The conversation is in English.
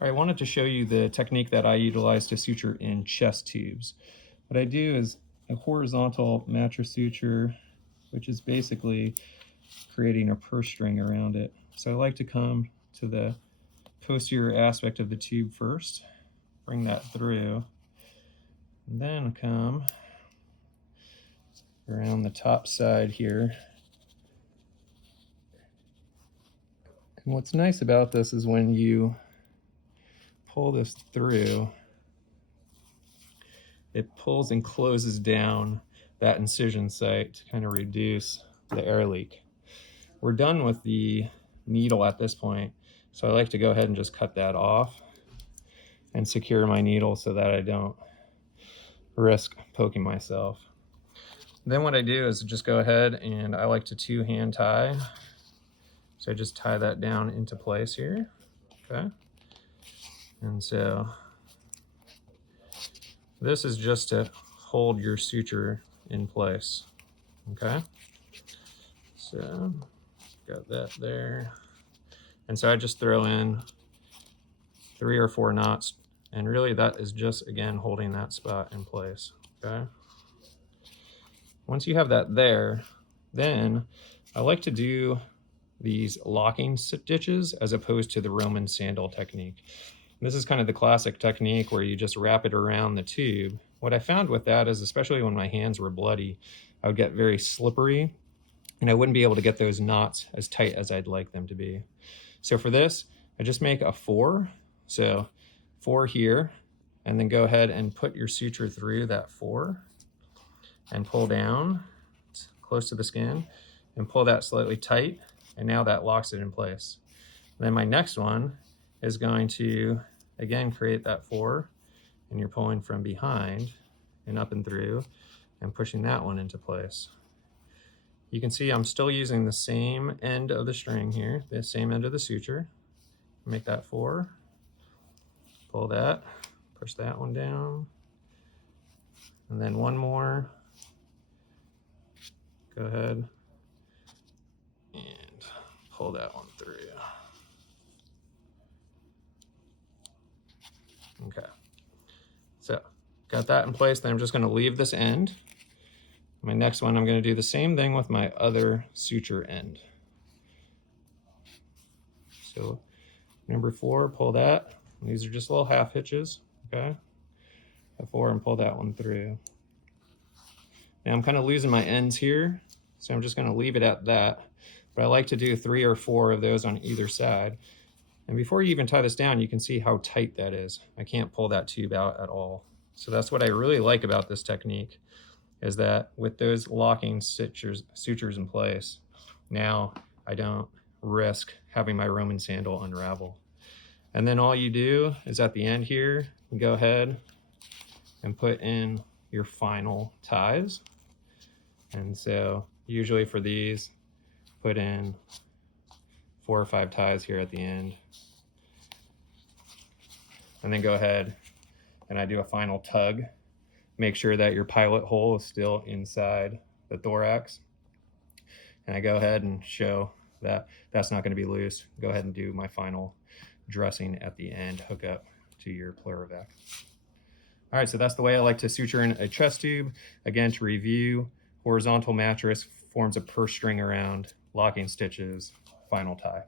I wanted to show you the technique that I utilize to suture in chest tubes. What I do is a horizontal mattress suture, which is basically creating a purse string around it. So I like to come to the posterior aspect of the tube first, bring that through, and then come around the top side here. And what's nice about this is when you pull this through, it pulls and closes down that incision site to kind of reduce the air leak. We're done with the needle at this point, so I like to go ahead and just cut that off and secure my needle so that I don't risk poking myself. Then what I do is just go ahead and I like to two-hand tie. So I just tie that down into place here, okay? And so this is just to hold your suture in place, okay? So got that there. And so I just throw in 3 or 4 knots, and really that is just, again, holding that spot in place, okay? Once you have that there, then I like to do these locking stitches as opposed to the Roman sandal technique. This is kind of the classic technique where you just wrap it around the tube. What I found with that is, especially when my hands were bloody, I would get very slippery and I wouldn't be able to get those knots as tight as I'd like them to be. So for this, I just make a 4. So 4 here, and then go ahead and put your suture through that 4 and pull down close to the skin and pull that slightly tight. And now that locks it in place. And then my next one is going to, again, create that 4, and you're pulling from behind and up and through and pushing that one into place. You can see I'm still using the same end of the string here, the same end of the suture. Make that 4, pull that, push that one down, and then one more. Go ahead and pull that one through. Okay, so got that in place. Then I'm just going to leave this end. My next one, I'm going to do the same thing with my other suture end. So number 4, pull that. These are just little half hitches, okay? A 4 and pull that one through. Now I'm kind of losing my ends here, so I'm just going to leave it at that. But I like to do 3 or 4 of those on either side. And before you even tie this down, you can see how tight that is. I can't pull that tube out at all. So that's what I really like about this technique, is that with those locking sutures in place, now I don't risk having my Roman sandal unravel. And then all you do is at the end here, you go ahead and put in your final ties. And so usually for these, put in 4 or 5 ties here at the end. And then go ahead and I do a final tug. Make sure that your pilot hole is still inside the thorax. And I go ahead and show that that's not going to be loose. Go ahead and do my final dressing at the end, hook up to your Pleurovac. All right, so that's the way I like to suture in a chest tube. Again, to review, horizontal mattress forms a purse string around, locking stitches, final tie.